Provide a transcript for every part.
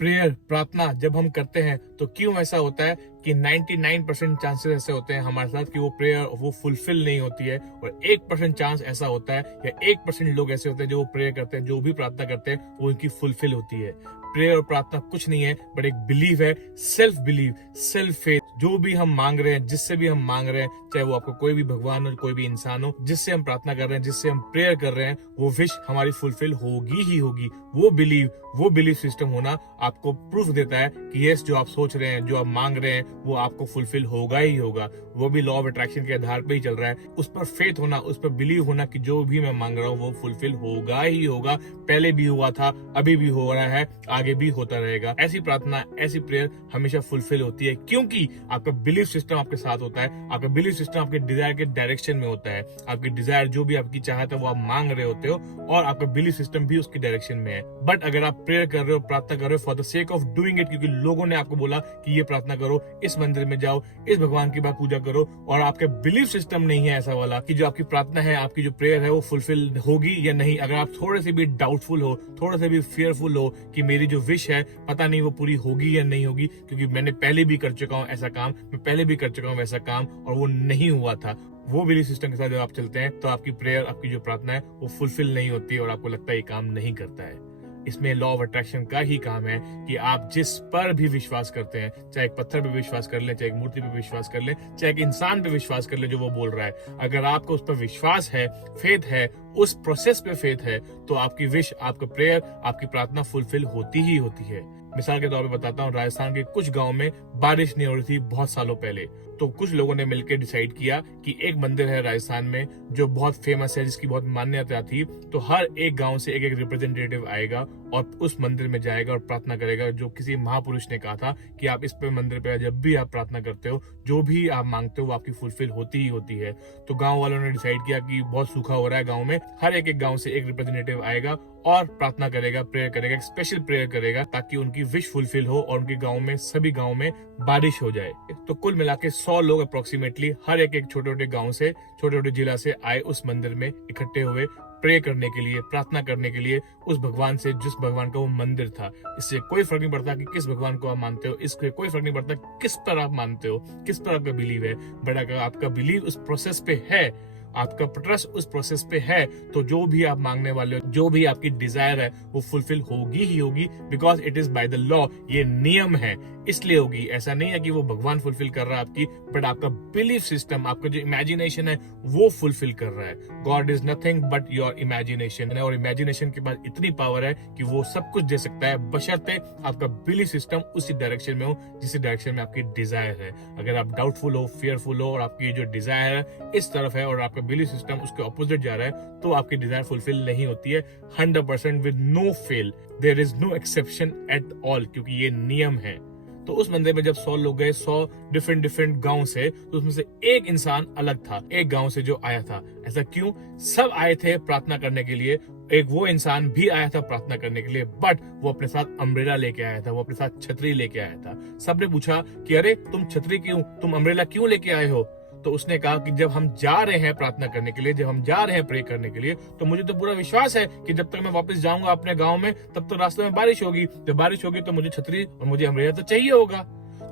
Prayer प्रार्थना जब हम करते हैं तो क्यों ऐसा होता है कि 99% चांसेस ऐसे होते हैं हमारे साथ कि वो प्रेयर वो फुलफिल नहीं होती है, और 1% चांस ऐसा होता है या 1% लोग ऐसे होते हैं जो वो प्रेयर करते हैं, जो भी प्रार्थना करते हैं वो उनकी फुलफिल होती है। प्रेयर और प्रार्थना कुछ नहीं है बट एक बिलीव है, सेल्फ बिलीव, सेल्फ फेथ। जो भी हम मांग रहे हैं, जिससे भी हम मांग रहे हैं, चाहे वो आपको कोई भी भगवान हो, कोई भी इंसान हो, जिससे हम प्रार्थना कर रहे हैं, जिससे हम प्रेयर कर रहे हैं, वो विश हमारी फुलफिल होगी ही होगी। वो बिलीव सिस्टम होना आपको प्रूफ देता है कि यस, जो आप सोच रहे हैं, जो आप मांग रहे हैं, वो आपको फुलफिल होगा ही होगा। वो भी लॉ ऑफ अट्रैक्शन के आधार पर ही चल रहा है। उस पर फेथ होना, उस पर बिलीव होना कि जो भी मैं मांग रहा हूँ वो फुलफिल होगा ही होगा। पहले भी हुआ था, अभी भी हो रहा है, आगे भी होता रहेगा। ऐसी प्रार्थना, ऐसी प्रेयर हमेशा फुलफिल होती है क्योंकि आपका बिलीव सिस्टम आपके साथ होता है। आपका बिलीव सिस्टम आपके डिजायर के डायरेक्शन में होता है। आपकी डिजायर जो भी आपकी चाहत है वो आप मांग रहे होते हो, और आपका बिलीव सिस्टम भी उसकी डायरेक्शन में है। बट अगर आप प्रेयर कर रहे हो, प्रार्थना कर रहे हो for the sake of doing it, क्योंकि लोगों ने आपको बोला कि ये प्रार्थना करो, इस मंदिर में जाओ, इस भगवान की बात पूजा करो, और आपका बिलीव सिस्टम नहीं है ऐसा वाला कि जो आपकी प्रार्थना है, आपकी जो प्रेयर है वो फुलफिल होगी या नहीं। अगर आप थोड़े से भी डाउटफुल हो, थोड़े से भी फियरफुल हो कि मेरी जो विश है पता नहीं वो पूरी होगी या नहीं होगी, क्योंकि मैंने पहले भी कर चुका हूं ऐसा काम, मैं पहले भी कर चुका हूं वैसा काम और वो नहीं हुआ था, वो बिलीव सिस्टम के साथ जब आप चलते हैं तो आपकी प्रेयर, आपकी जो प्रार्थना है वो फुलफिल नहीं होती और आपको लगता है ये काम नहीं करता है। इसमें लॉ ऑफ अट्रैक्शन का ही काम है कि आप जिस पर भी विश्वास करते हैं, चाहे एक पत्थर पे विश्वास कर लें, चाहे एक मूर्ति पे विश्वास कर लें, चाहे एक इंसान पे विश्वास कर लें जो वो बोल रहा है, अगर आपको उस पर विश्वास है, फेथ है, उस प्रोसेस पे फेथ है, तो आपकी विश, आपका प्रेयर, आपकी प्रार्थना फुलफिल होती ही होती है। मिसाल के तौर पे बताता हूँ, राजस्थान के कुछ गांव में बारिश नहीं हो रही थी बहुत सालों पहले, तो कुछ लोगों ने मिलकर डिसाइड किया कि एक मंदिर है राजस्थान में जो बहुत फेमस है, जिसकी बहुत मान्यता थी, तो हर एक गांव से एक एक रिप्रेजेंटेटिव आएगा और उस मंदिर में जाएगा और प्रार्थना करेगा। जो किसी महापुरुष ने कहा था कि आप इस पे मंदिर पे जब भी आप प्रार्थना करते हो, जो भी आप मांगते हो वो आपकी फुलफिल होती ही होती है। तो गांव वालों ने डिसाइड किया कि बहुत सूखा हो रहा है गांव में, हर एक गांव से एक रिप्रेजेंटेटिव आएगा और प्रार्थना करेगा, प्रेयर करेगा, एक स्पेशल प्रेयर करेगा ताकि उनकी विश फुलफिल हो और उनके गांव में, सभी गांव में बारिश हो जाए। तो कुल मिला के 100 लोग अप्रोक्सीमेटली हर एक छोटे छोटे गांव से, छोटे छोटे जिला से आए उस मंदिर में, इकट्ठे हुए प्रे करने के लिए, प्रार्थना करने के लिए उस भगवान से जिस भगवान का वो मंदिर था। इससे कोई फर्क नहीं पड़ता कि किस भगवान को आप मानते हो, इससे कोई फर्क नहीं पड़ता किस पर आप मानते हो, किस पर आपका बिलीव है, बट अगर आपका बिलीव उस प्रोसेस पे है, आपका ट्रस्ट उस प्रोसेस पे है, तो जो भी आप मांगने वाले हो, जो भी आपकी डिजायर है वो फुलफिल होगी ही होगी, because it is by the law. ये नियम है इसलिए होगी। ऐसा नहीं है कि वो भगवान फुलफिल कर रहा है आपकी, बट आपका बिलीफ सिस्टम, आपका जो इमेजिनेशन है वो फुलफिल कर रहा है। God is nothing but your imagination, और इमेजिनेशन के पास इतनी पावर है कि वो सब कुछ दे सकता है, बशर्ते आपका बिलीफ सिस्टम उसी डायरेक्शन में हो जिस डायरेक्शन में आपकी डिजायर है। अगर आप डाउटफुल हो, फियरफुल हो और आपकी जो डिजायर है इस तरफ है और आपका बिलीफ सिस्टम उसके ऑपोजिट जा रहा है, तो आपकी डिजायर फुलफिल नहीं होती है 100% with no fail. There is no exception at all, क्योंकि ये नियम है। तो उस मंदिर में जब 100 लोग गए, 100 डिफरेंट गांव से, तो उसमें से एक इंसान अलग था, एक गांव से जो आया था। ऐसा क्यों? सब आए थे प्रार्थना करने के लिए, एक वो इंसान भी आया था प्रार्थना करने के लिए, बट वो अपने साथ अम्ब्रेला लेके आया था, वो अपने साथ छतरी लेके आया था। सबने पूछा कि अरे तुम छतरी क्यों, तुम अम्ब्रेला क्यों लेके आए हो? तो उसने कहा कि जब हम जा रहे हैं प्रार्थना करने के लिए, जब हम जा रहे हैं प्रे करने के लिए, तो मुझे तो पूरा विश्वास है कि जब तक मैं वापस जाऊंगा अपने गांव में तब तो रास्ते में बारिश होगी, जब बारिश होगी तो मुझे छतरी और मुझे अम्ब्रेला तो चाहिए होगा।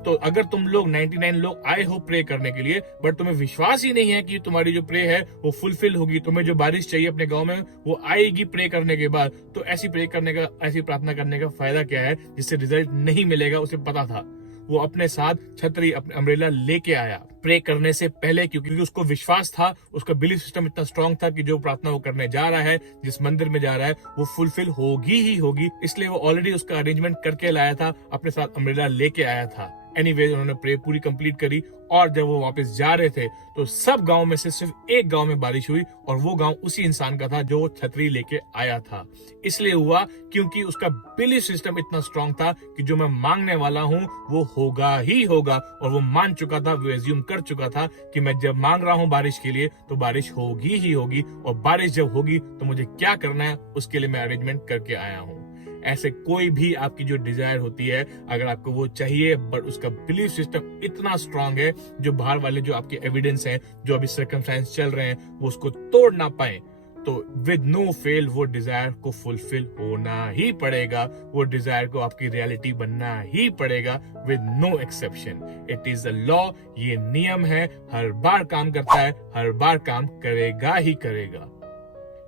तो अगर तुम लोग 99 लोग आए हो प्रे करने के लिए, बट तुम्हें विश्वास ही नहीं है कि तुम्हारी जो प्रे है वो फुलफिल होगी, तुम्हें जो बारिश चाहिए अपने गांव में वो आएगी प्रे करने के बाद, तो ऐसी प्रे करने का, ऐसी प्रार्थना करने का फायदा क्या है जिससे रिजल्ट नहीं मिलेगा? उसे पता था। वो अपने साथ छतरी, अपने अम्ब्रेला लेके आया प्रे करने से पहले, क्योंकि उसको विश्वास था, उसका बिलीफ सिस्टम इतना स्ट्रांग था कि जो प्रार्थना वो करने जा रहा है, जिस मंदिर में जा रहा है, वो फुलफिल होगी ही होगी। इसलिए वो ऑलरेडी उसका अरेंजमेंट करके लाया था, अपने साथ अम्ब्रेला लेके आया था। एनीवेज उन्होंने प्रे पूरी कंप्लीट करी, और जब वो वापस जा रहे थे तो सब गांव में से सिर्फ एक गांव में बारिश हुई, और वो गांव उसी इंसान का था जो वो छतरी लेके आया था। इसलिए हुआ क्योंकि उसका बिलीफ सिस्टम इतना स्ट्रांग था कि जो मैं मांगने वाला हूं वो होगा ही होगा, और वो मान चुका था, वो एज्यूम कर चुका था कि मैं जब मांग रहा हूं बारिश के लिए तो बारिश होगी ही होगी, और बारिश जब होगी तो मुझे क्या करना है उसके लिए मैं अरेंजमेंट करके आया हूं। ऐसे कोई भी आपकी जो डिजायर होती है, अगर आपको वो चाहिए बट उसका बिलीफ सिस्टम इतना स्ट्रांग है, जो बाहर वाले जो आपके एविडेंस हैं, जो अभी सर्कमस्टेंस चल रहे हैं, वो उसको तोड़ ना पाए, तो विद नो फेल वो डिजायर को फुलफिल होना ही पड़ेगा, वो डिजायर को आपकी रियलिटी बनना ही पड़ेगा with no exception. It is a law, ये नियम है, हर बार काम करता है, हर बार काम करेगा ही करेगा,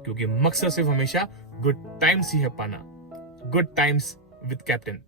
क्योंकि मकसद सिर्फ हमेशा गुड टाइम्स ही है पाना। Good times with captain.